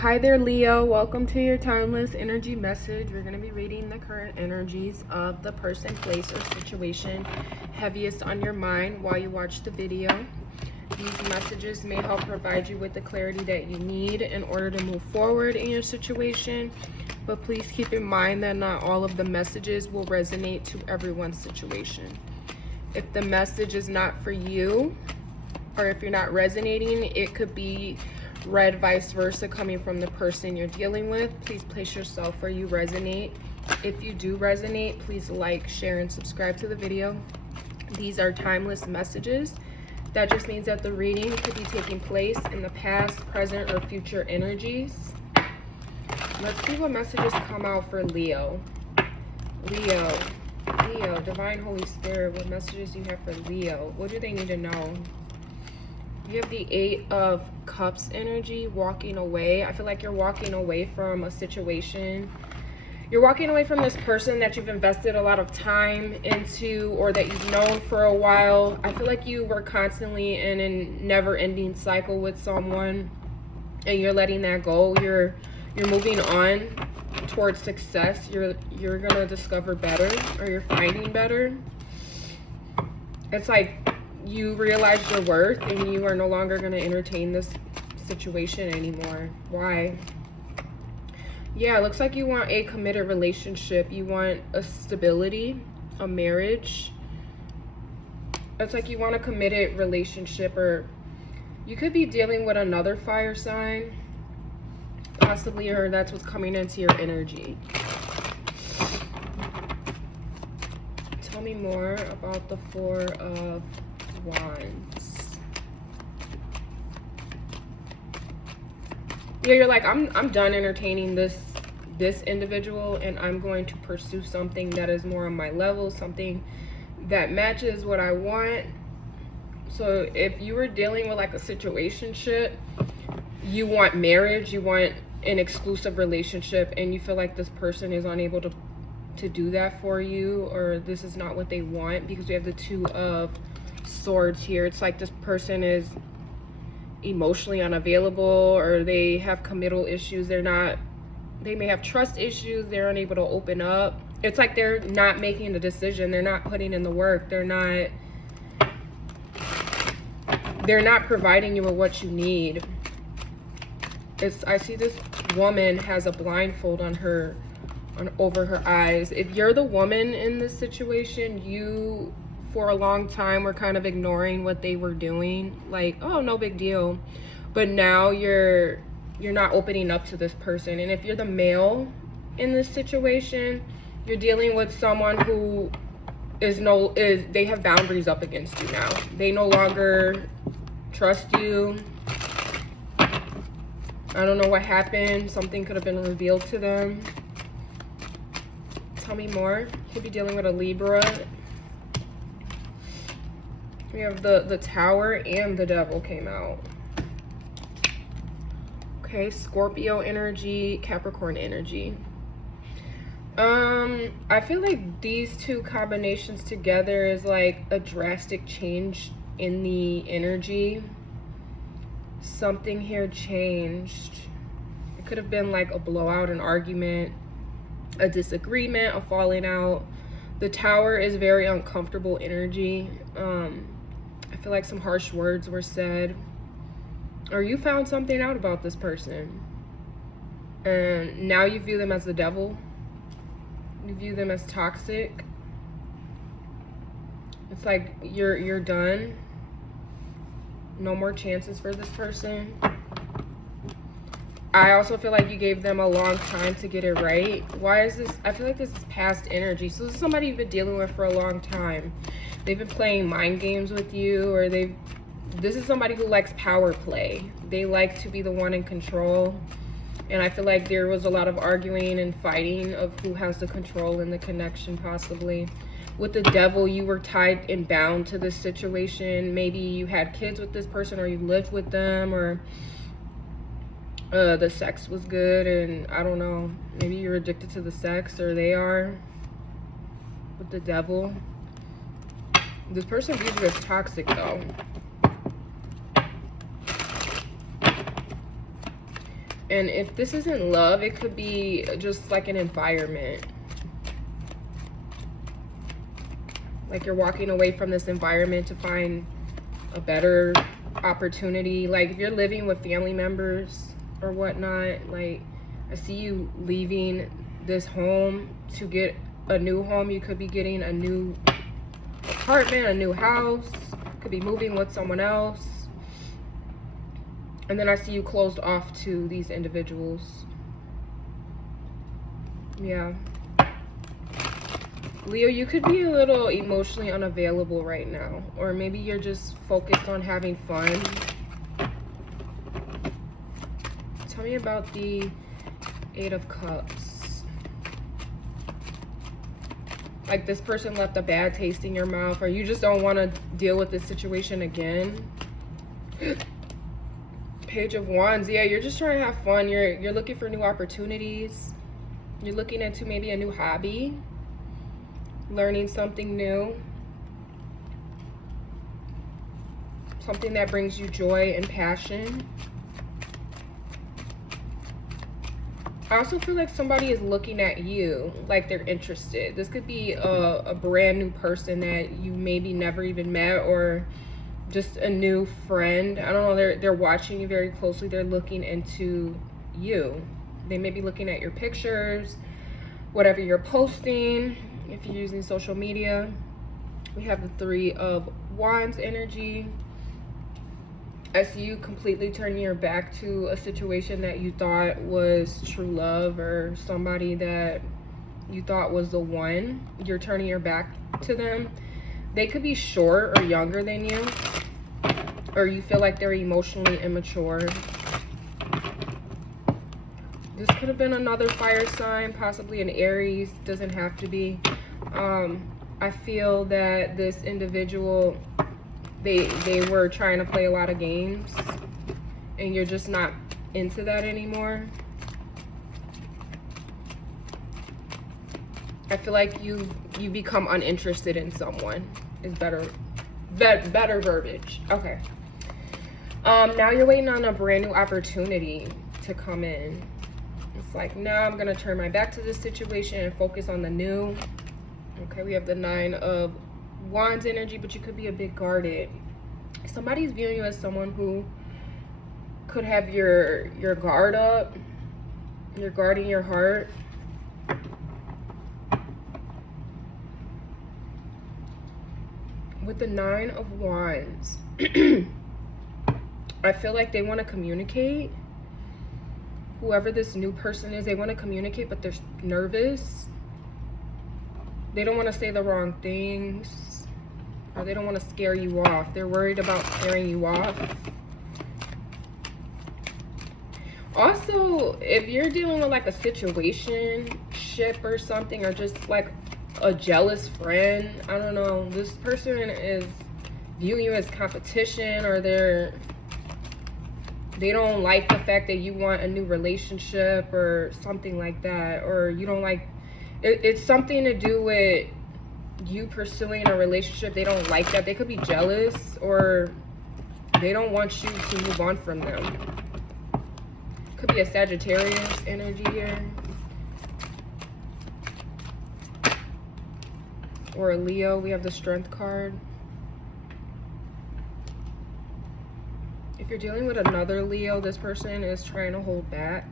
Hi there, Leo. Welcome to your timeless energy message. We're going to be reading the current energies of the person, place, or situation heaviest on your mind while you watch the video. These messages may help provide you with the clarity that you need in order to move forward in your situation. But please keep in mind that not all of the messages will resonate to everyone's situation. If the message is not for you, or if you're not resonating, it could be read vice versa coming from the person you're dealing with. Please place yourself where you resonate. If you do resonate, please like, share, and subscribe to the video. These are timeless messages. That just means that the reading could be taking place in the past, present, or future energies. Let's see what messages come out for Leo. Leo, Divine Holy Spirit, what messages do you have for Leo? What do they need to know? You have the 8 of Cups energy, walking away. I feel like you're walking away from a situation. You're walking away from this person that you've invested a lot of time into, or that you've known for a while. I feel like you were constantly in a never-ending cycle with someone, and you're letting that go. You're moving on towards success. You're gonna discover better, or you're finding better. It's like you realize your worth and you are no longer going to entertain this situation anymore. Why? Yeah, it looks like you want a committed relationship. You want a stability, a marriage. It's like you want a committed relationship, or you could be dealing with another fire sign, possibly, or that's what's coming into your energy. Tell me more about the 4 of Wands. Yeah, you're like, I'm done entertaining this individual, and I'm going to pursue something that is more on my level, something that matches what I want. So if you were dealing with like a situationship, you want marriage, you want an exclusive relationship, and you feel like this person is unable to do that for you, or this is not what they want, because we have the 2 of Swords here. It's like this person is emotionally unavailable, or they have committal issues. They may have trust issues. They're unable to open up. It's like they're not making the decision. They're not putting in the work. They're not providing you with what you need. I see this woman has a blindfold over her eyes. If you're the woman in this situation, you for a long time were kind of ignoring what they were doing, like, oh, no big deal. But now you're not opening up to this person. And if you're the male in this situation, you're dealing with someone who they have boundaries up against you now. They no longer trust you. I don't know what happened. Something could have been revealed to them. Tell me more. Could be dealing with a Libra. We have the Tower and the Devil came out. Okay, Scorpio energy, Capricorn energy. I feel like these 2 combinations together is like a drastic change in the energy. Something here changed. It could have been like a blowout, an argument, a disagreement, a falling out. The Tower is very uncomfortable energy. I feel like some harsh words were said, or you found something out about this person, and now you view them as the devil. You view them as toxic. It's like you're done. No more chances for this person. I also feel like you gave them a long time to get it right. Why is this? I feel like this is past energy. So this is somebody you've been dealing with for a long time. They've been playing mind games with you, or this is somebody who likes power play. They like to be the one in control. And I feel like there was a lot of arguing and fighting of who has the control in the connection, possibly. With the Devil, you were tied and bound to this situation. Maybe you had kids with this person, or you lived with them, or the sex was good, and I don't know, maybe you're addicted to the sex, or they are. With the Devil, this person views you as toxic though. And if this isn't love, it could be just like an environment. Like you're walking away from this environment to find a better opportunity. Like if you're living with family members or whatnot, like I see you leaving this home to get a new home. You could be getting a new apartment, a new house, could be moving with someone else. And then I see you closed off to these individuals. Yeah. Leo, you could be a little emotionally unavailable right now. Or maybe you're just focused on having fun. Tell me about the 8 of Cups. Like this person left a bad taste in your mouth, or you just don't want to deal with this situation again. Page of Wands. Yeah, you're just trying to have fun. You're looking for new opportunities. You're looking into maybe a new hobby, learning something new, something that brings you joy and passion. I also feel like somebody is looking at you like they're interested. This could be a brand new person that you maybe never even met, or just a new friend. I don't know, they're watching you very closely. They're looking into you. They may be looking at your pictures, whatever you're posting, if you're using social media. We have the 3 of Wands energy. I see you completely turning your back to a situation that you thought was true love, or somebody that you thought was the one. You're turning your back to them. They could be short or younger than you, or you feel like they're emotionally immature. This could have been another fire sign, possibly an Aries, doesn't have to be. I feel that this individual, they were trying to play a lot of games, and you're just not into that anymore. I feel like you become uninterested in someone is better verbiage. Okay. Now you're waiting on a brand new opportunity to come in. It's like, no, I'm gonna turn my back to this situation and focus on the new. Okay, we have the 9 of Wands energy, but you could be a bit guarded. Somebody's viewing you as someone who could have your guard up. You're guarding your heart. With the 9 of Wands, I feel like they want to communicate. Whoever this new person is, they want to communicate, but they're nervous. They don't want to say the wrong things, or they don't want to scare you off. They're worried about scaring you off. Also, if you're dealing with like a situationship or something, or just like a jealous friend, I don't know, this person is viewing you as competition, or they don't like the fact that you want a new relationship or something like that, or you don't like it's something to do with you pursuing a relationship. They don't like that. They could be jealous, or they don't want you to move on from them. Could be a Sagittarius energy here, or a Leo. We have the Strength card. If you're dealing with another Leo, this person is trying to hold back.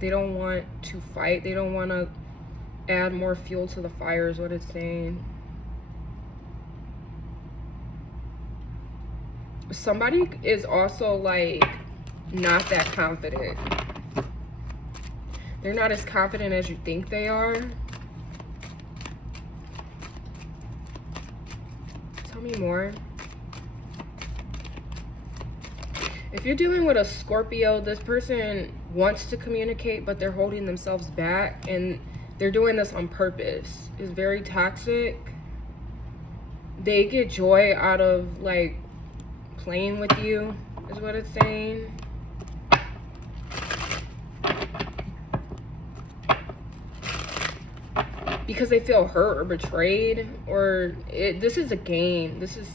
They don't want to fight. They don't want to add more fuel to the fire is what it's saying. Somebody is also like not that confident. They're not as confident as you think they are. Tell me more. If you're dealing with a Scorpio, this person wants to communicate, but they're holding themselves back, and they're doing this on purpose. It's very toxic. They get joy out of like playing with you, is what it's saying. Because they feel hurt or betrayed, or this is a game. This is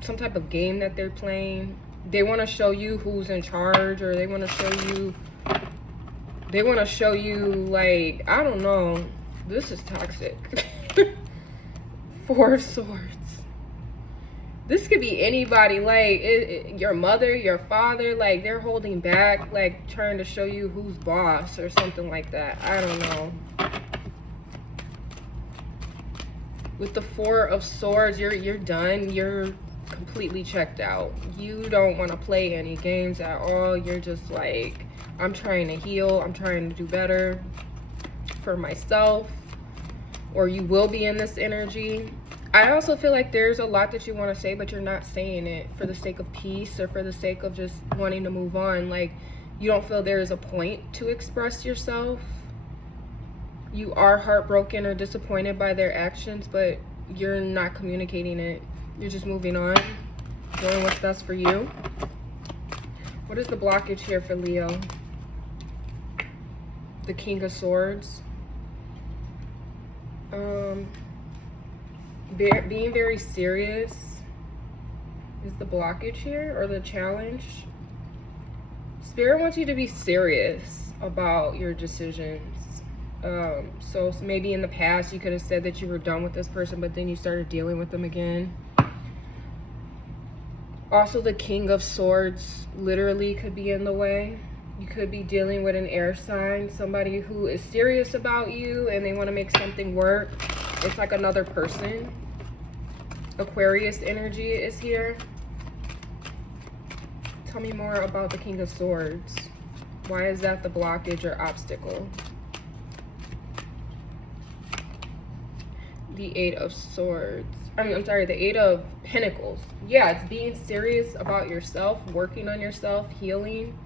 some type of game that they're playing. They want to show you who's in charge, or they want to show you like, I don't know. This is toxic. Four of Swords. This could be anybody, like your mother, your father, like they're holding back, like trying to show you who's boss or something like that. I don't know. With the Four of Swords, you're done. You're completely checked out. You don't want to play any games at all. You're just like, I'm trying to heal. I'm trying to do better for myself. Or you will be in this energy. I also feel like there's a lot that you want to say, but you're not saying it for the sake of peace or for the sake of just wanting to move on. Like, you don't feel there is a point to express yourself. You are heartbroken or disappointed by their actions, but you're not communicating it. You're just moving on, doing what's best for you. What is the blockage here for Leo? The King of Swords. Being very serious is the blockage here, or the challenge. Spirit wants you to be serious about your decisions. So maybe in the past you could have said that you were done with this person, but then you started dealing with them again. Also, the King of Swords literally could be in the way. You could be dealing with an air sign, somebody who is serious about you and they want to make something work. It's like another person. Aquarius energy is here. Tell me more about the King of Swords. Why is that the blockage or obstacle? The Eight of Swords. I'm sorry, the Eight of Pentacles. Yeah, it's being serious about yourself, working on yourself, healing,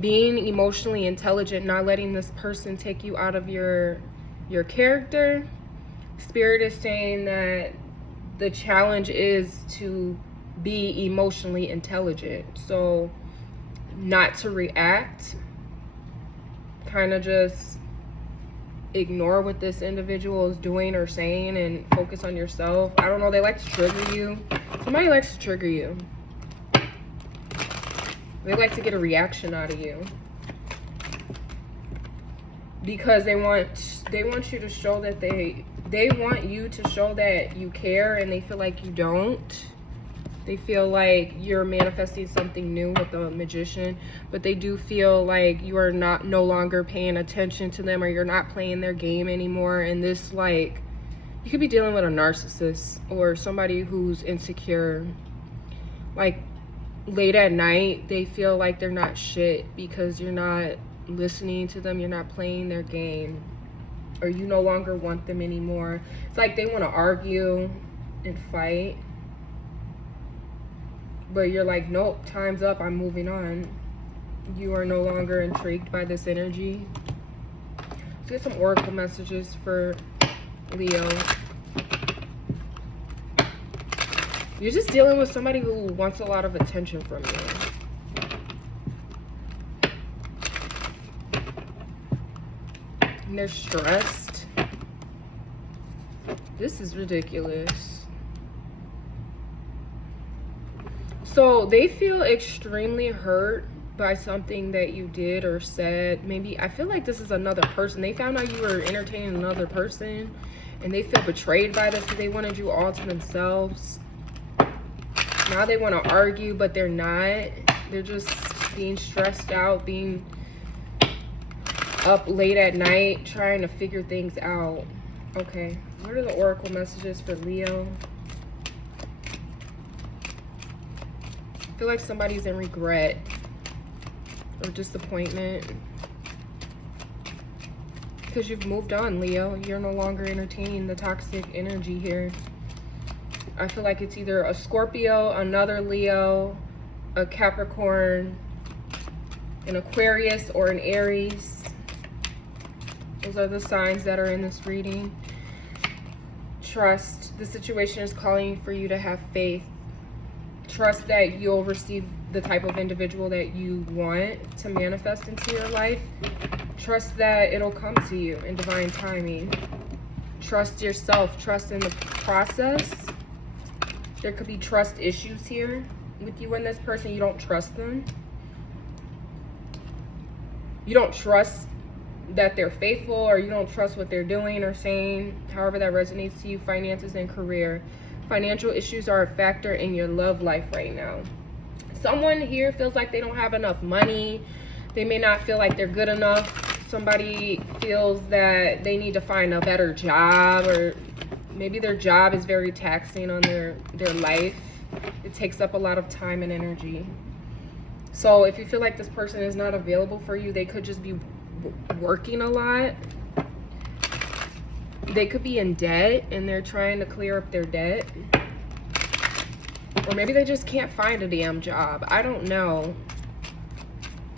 being emotionally intelligent, not letting this person take you out of your character. Spirit is saying that the challenge is to be emotionally intelligent. So not to react, kind of just ignore what this individual is doing or saying and focus on yourself. I don't know, they like to trigger you. Somebody likes to trigger you. They like to get a reaction out of you. Because they want you to show that they want you to show that you care, and they feel like you don't. They feel like you're manifesting something new with the Magician, but they do feel like you are no longer paying attention to them, or you're not playing their game anymore. And this, like, you could be dealing with a narcissist or somebody who's insecure. Like, late at night, they feel like they're not shit because you're not listening to them, you're not playing their game, or you no longer want them anymore. It's like they want to argue and fight, but you're like, nope, time's up, I'm moving on. You are no longer intrigued by this energy. Let's get some oracle messages for Leo. You're just dealing with somebody who wants a lot of attention from you. And they're stressed. This is ridiculous. So they feel extremely hurt by something that you did or said. Maybe, I feel like this is another person. They found out you were entertaining another person, and they feel betrayed by this because they wanted you all to themselves. Now they want to argue, but they're not. They're just being stressed out, being up late at night, trying to figure things out. Okay, what are the oracle messages for Leo? I feel like somebody's in regret or disappointment because you've moved on, Leo. You're no longer entertaining the toxic energy here. I feel like it's either a Scorpio, another Leo, a Capricorn, an Aquarius, or an Aries. Those are the signs that are in this reading. Trust. The situation is calling for you to have faith. Trust that you'll receive the type of individual that you want to manifest into your life. Trust that it'll come to you in divine timing. Trust yourself. Trust in the process. There could be trust issues here. with you and this person. You don't trust them. You don't trust that they're faithful, or you don't trust what they're doing or saying, however that resonates to you. Finances and career. Financial issues are a factor in your love life right now. Someone here feels like they don't have enough money. They may not feel like they're good enough. Somebody feels that they need to find a better job, or maybe their job is very taxing on their life. It takes up a lot of time and energy. So if you feel like this person is not available for you, they could just be working a lot. They could be in debt and they're trying to clear up their debt. Or maybe they just can't find a damn job. I don't know.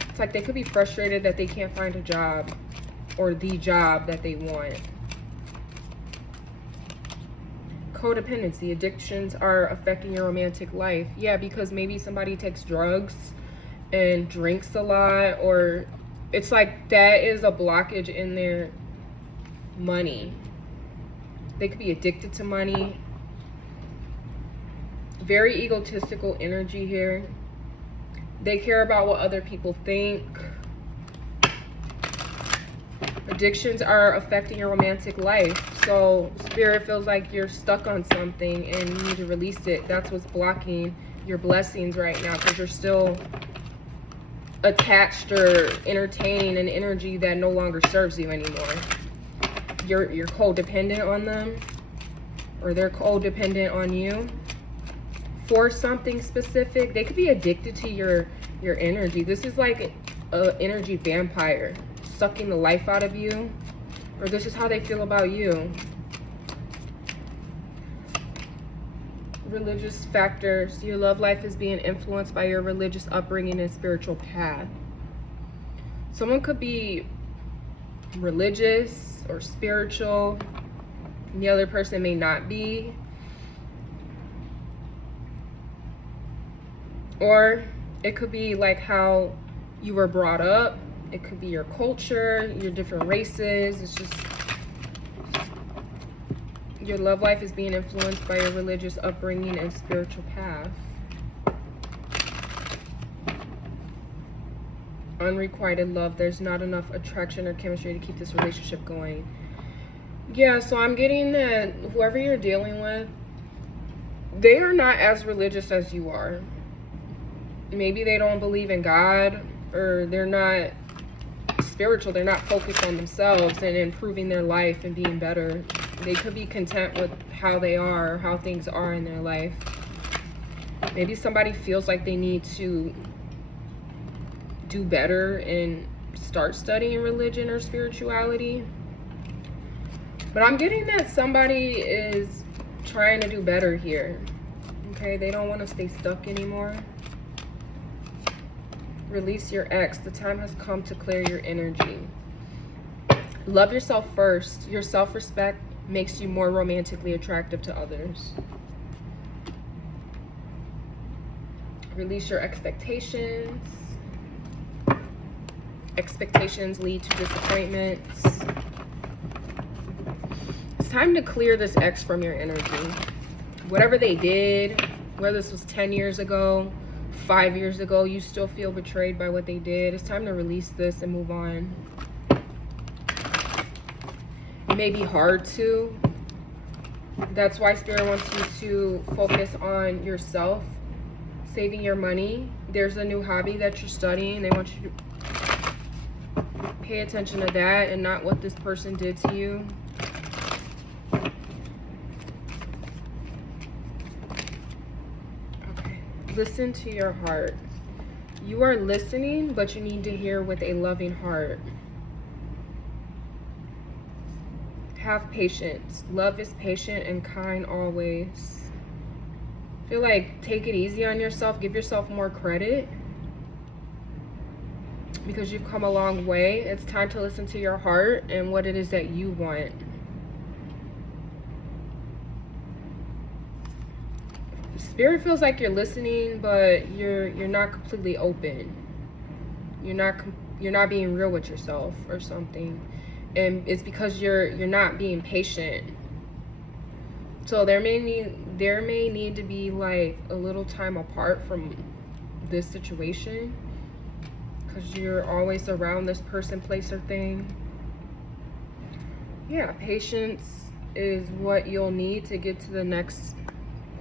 It's like they could be frustrated that they can't find a job, or the job that they want. Codependency. Addictions are affecting your romantic life. Yeah, because maybe somebody takes drugs and drinks a lot, or it's like that is a blockage in their money. They could be addicted to money. Very egotistical energy here. They care about what other people think. Addictions are affecting your romantic life. So Spirit feels like you're stuck on something and you need to release it. That's what's blocking your blessings right now, because you're still attached or entertaining an energy that no longer serves you anymore. You're codependent on them, or they're codependent on you for something specific. They could be addicted to your energy. This is like an energy vampire sucking the life out of you, or this is how they feel about you. Religious factors. Your love life is being influenced by your religious upbringing and spiritual path. Someone could be religious or spiritual, and the other person may not be. Or it could be like how you were brought up. It could be your culture, your different races. It's just your love life is being influenced by your religious upbringing and spiritual path. Unrequited love. There's not enough attraction or chemistry to keep this relationship going. Yeah, so I'm getting that whoever you're dealing with, they are not as religious as you are. Maybe they don't believe in God, or they're not spiritual. They're not focused on themselves and improving their life and being better. They could be content with how they are, how things are in their life. Maybe somebody feels like they need to do better and start studying religion or spirituality. But I'm getting that somebody is trying to do better here. Okay, they don't want to stay stuck anymore. Release your ex. The time has come to clear your energy. Love yourself first. Your self-respect makes you more romantically attractive to others. Release your expectations. Expectations lead to disappointments. It's time to clear this ex from your energy. Whatever they did, whether this was 10 years ago, 5 years ago, you still feel betrayed by what they did. It's time to release this and move on. It may be hard to. That's why Spirit wants you to focus on yourself, saving your money. There's a new hobby that you're studying. They want you to pay attention to that and not what this person did to you. Okay. Listen to your heart. You are listening, but you need to hear with a loving heart. Have patience. Love is patient and kind always. Feel like take it easy on yourself. Give yourself more credit, because you've come a long way. It's time to listen to your heart and what it is that you want. Spirit feels like you're listening, but you're not completely open. You're not being real with yourself or something. And it's because you're not being patient. So there may need to be like a little time apart from this situation, because you're always around this person, place, or thing. Yeah, patience is what you'll need to get to the next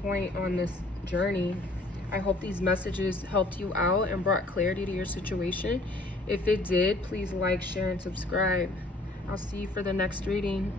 point on this journey. I hope these messages helped you out and brought clarity to your situation. If it did, please like, share, and subscribe. I'll see you for the next reading.